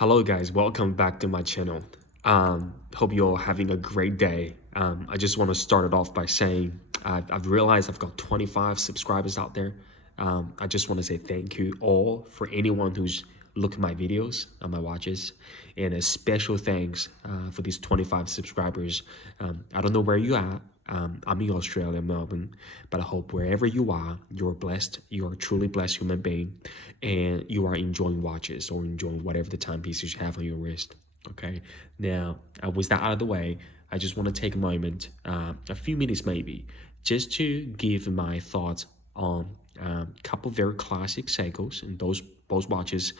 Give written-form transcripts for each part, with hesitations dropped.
Hello guys, welcome back to my channel. Hope you're having a great day. I just want to start it off by saying I've realized I've got 25 subscribers out there. I just want to say thank you all for anyone who's looked at my videos and my watches, and a special thanks for these 25 subscribers. I don't know where you are. I'm in Australia, Melbourne, but I hope wherever you are, you're blessed. You're a truly blessed human being, and you are enjoying watches or enjoying whatever the timepieces you have on your wrist. Okay. Now, with that out of the way, I just want to take a moment, a few minutes maybe, just to give my thoughts on a couple very classic Seikos and those both watches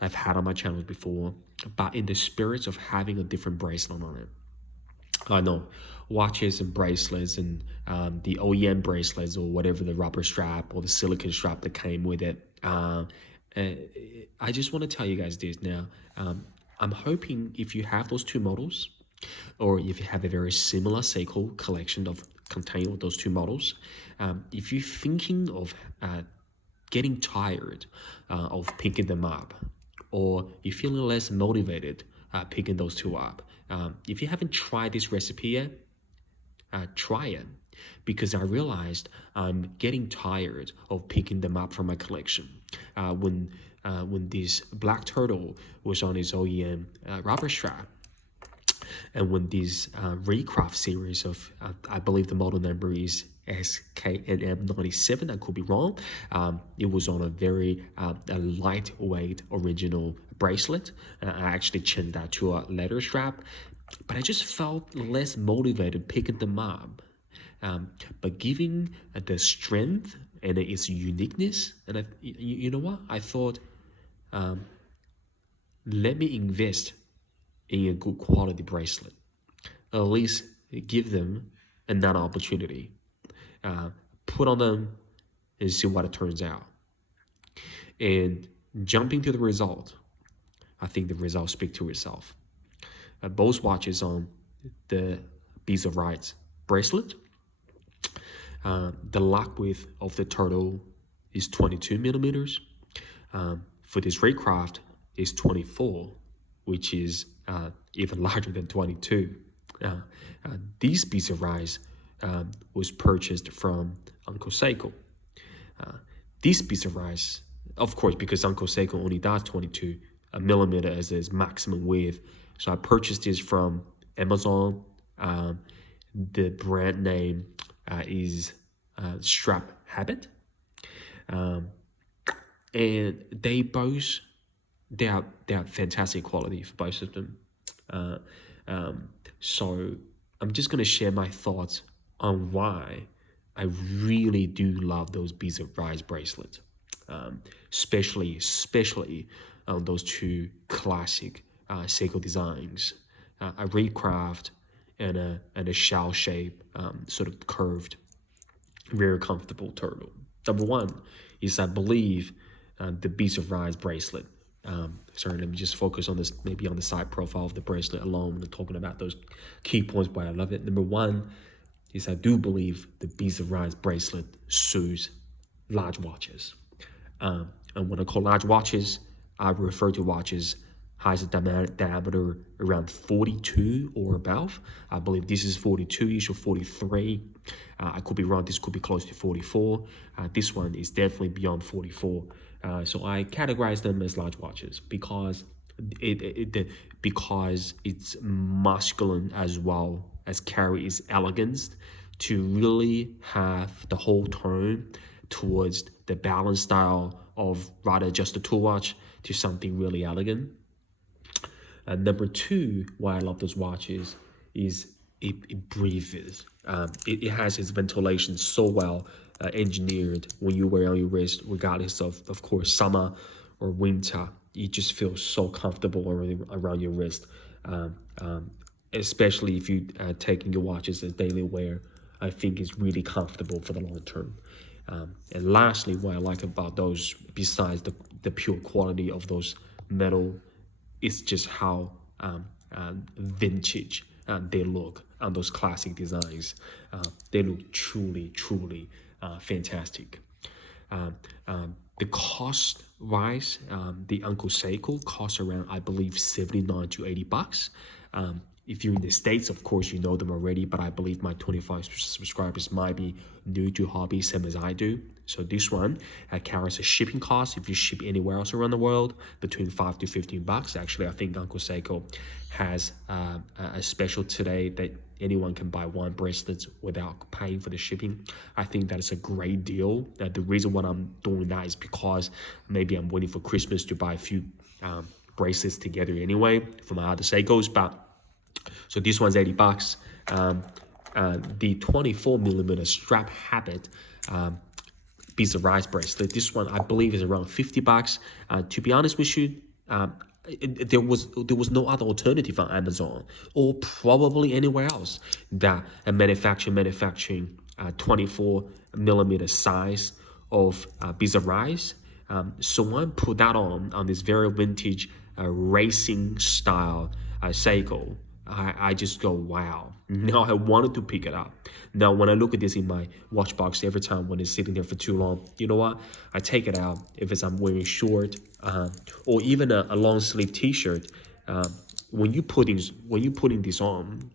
I've had on my channel before, but in the spirits of having a different bracelet on it. I know watches and bracelets and the OEM bracelets or whatever, the rubber strap or the silicone strap that came with it. I just want to tell you guys this now. I'm hoping if you have those two models, or if you have a very similar Seiko collection of containing those two models, if you're thinking of getting tired of picking them up, or you're feeling less motivated picking those two up, if you haven't tried this recipe yet, try it, because I realized I'm getting tired of picking them up from my collection. When this black turtle was on his OEM rubber strap, and when this Raycraft series of, I believe the model number is SKNM97, I could be wrong. It was on a very a lightweight original bracelet. I actually changed that to a leather strap, but I just felt less motivated picking them up. But giving the strength and its uniqueness, and you know what? I thought, let me invest in a good quality bracelet. At least give them another opportunity. Put on them and see what it turns out. And jumping to the result, I think the results speak to itself. Both watches on the Beads of Rice Bracelet. The lock width of the turtle is 22 millimeters. For this Raycraft is 24, which is even larger than 22. These Beads of Rice was purchased from Uncle Seiko. These Beads of Rice, of course, because Uncle Seiko only does 22 millimeter as his maximum width. So I purchased this from Amazon. The brand name is Strap Habit. And they are fantastic quality for both of them. So I'm just going to share my thoughts on why I really do love those Beads of Rice bracelets, especially on those two classic Seiko designs, a Raycraft and a shell shape, sort of curved, very comfortable turtle. Number one is, I believe, the Beads of Rice bracelet. Sorry, let me just focus on this, maybe on the side profile of the bracelet alone, and talking about those key points why I love it. Number one is, I do believe the Beads of Rice bracelet suits large watches. And when I call large watches, I refer to watches highest diameter around 42 or above. I believe this is 42-ish or 43. I could be wrong. This could be close to 44. This one is definitely beyond 44. So I categorize them as large watches because because it's masculine as well as carry its elegance to really have the whole tone towards the balanced style of rather just a tool watch to something really elegant. Number two, why I love those watches is it breathes. It has its ventilation so well engineered when you wear on your wrist, regardless of course, summer or winter. You just feel so comfortable around your wrist, especially if you taking your watches as daily wear. I think it's really comfortable for the long term. And lastly, what I like about those, besides the pure quality of those metal, it's just how vintage they look on those classic designs. They look truly fantastic. The cost wise, the Uncle Seiko costs around, I believe, 79 to 80 bucks. If you're in the States, of course, you know them already, but I believe my 25 subscribers might be new to hobby, same as I do. So this one carries a shipping cost if you ship anywhere else around the world between 5 to 15 bucks. Actually, I think Uncle Seiko has a special today that anyone can buy one bracelet without paying for the shipping. I think that is a great deal. The reason why I'm doing that is because maybe I'm waiting for Christmas to buy a few bracelets together anyway for my other Seikos. But so this one's 80 bucks. The 24 millimeter strap habit Beads of Rice bracelet. This one I believe is around 50 bucks. To be honest with you, there was no other alternative on Amazon or probably anywhere else that a manufacturing 24 millimeter size of Beads of Rice. So I put that on this very vintage racing style Seiko. I just go, wow. Now I wanted to pick it up. Now when I look at this in my watch box every time when it's sitting there for too long, you know what? I take it out if I'm wearing short or even a long sleeve t-shirt. When you putting this on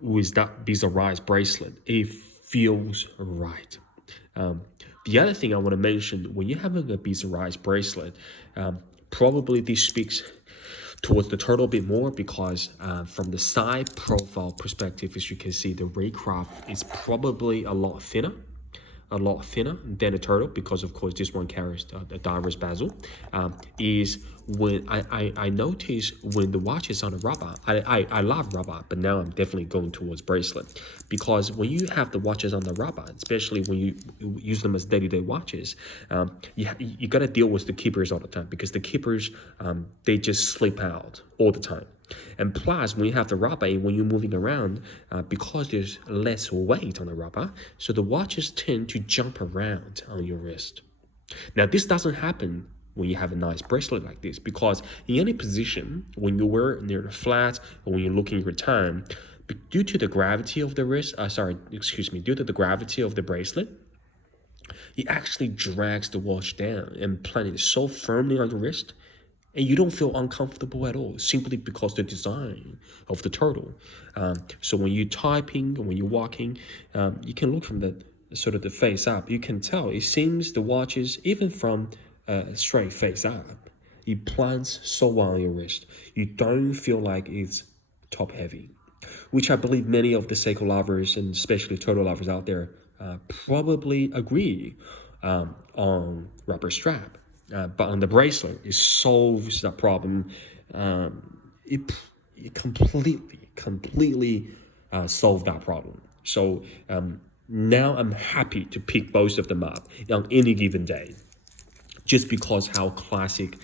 with that Beads of Rice bracelet, it feels right. The other thing I want to mention, when you're having a Beads of Rice bracelet, probably this speaks towards the turtle a bit more because from the side profile perspective, as you can see, the Raycraft is probably a lot thinner than a turtle because of course this one carries a diverse bezel. Is when I notice when the watch is on a rubber, I love rubber, but now I'm definitely going towards bracelet because when you have the watches on the rubber, especially when you use them as day-to-day watches, you got to deal with the keepers all the time because the keepers they just slip out all the time. And plus, when you have the rubber and when you're moving around, because there's less weight on the rubber, so the watches tend to jump around on your wrist. Now, this doesn't happen when you have a nice bracelet like this because in any position, when you wear it near the flat or when you're looking at your time, due to the gravity of the wrist, due to the gravity of the bracelet, it actually drags the watch down and planted it so firmly on your wrist and you don't feel uncomfortable at all simply because the design of the turtle. So when you're typing, when you're walking, you can look from the sort of the face up. You can tell it seems the watch is even from straight face up. It plants so well on your wrist. You don't feel like it's top heavy, which I believe many of the Seiko lovers and especially turtle lovers out there probably agree on rubber strap. But on the bracelet, it solves that problem. It completely solved that problem. So now I'm happy to pick both of them up on any given day, just because how classic,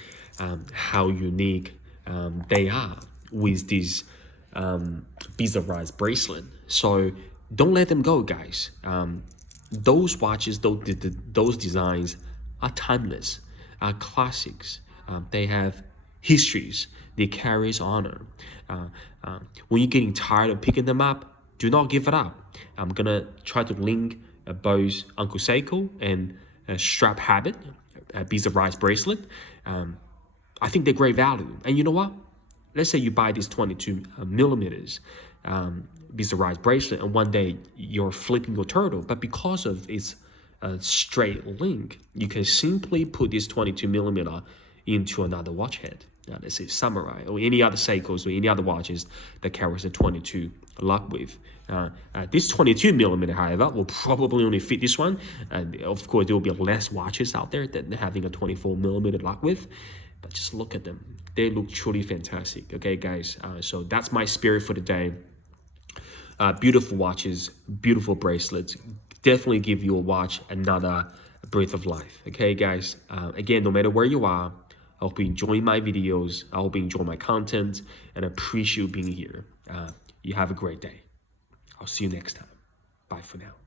how unique they are with these Beads of Rice bracelet. So don't let them go, guys. Those watches, those designs are timeless, are classics. They have histories. They carry honor. When you're getting tired of picking them up, do not give it up. I'm gonna try to link both Uncle Seiko and Strap Habit, Beads of Rice bracelet. I think they're great value. And you know what? Let's say you buy these 22 millimeters Beads of Rice bracelet, and one day you're flipping your turtle, but because of its straight link, you can simply put this 22 millimeter into another watch head. Let's say Samurai or any other Seikos or any other watches that carries a 22 lock width. This 22 millimeter, however, will probably only fit this one. And of course, there will be less watches out there than having a 24 millimeter lock width. But just look at them. They look truly fantastic. Okay, guys. So that's my spirit for the day. Beautiful watches, beautiful bracelets. Definitely give your watch another breath of life. Okay, guys. Again, no matter where you are, I hope you enjoy my videos. I hope you enjoy my content and appreciate you being here. You have a great day. I'll see you next time. Bye for now.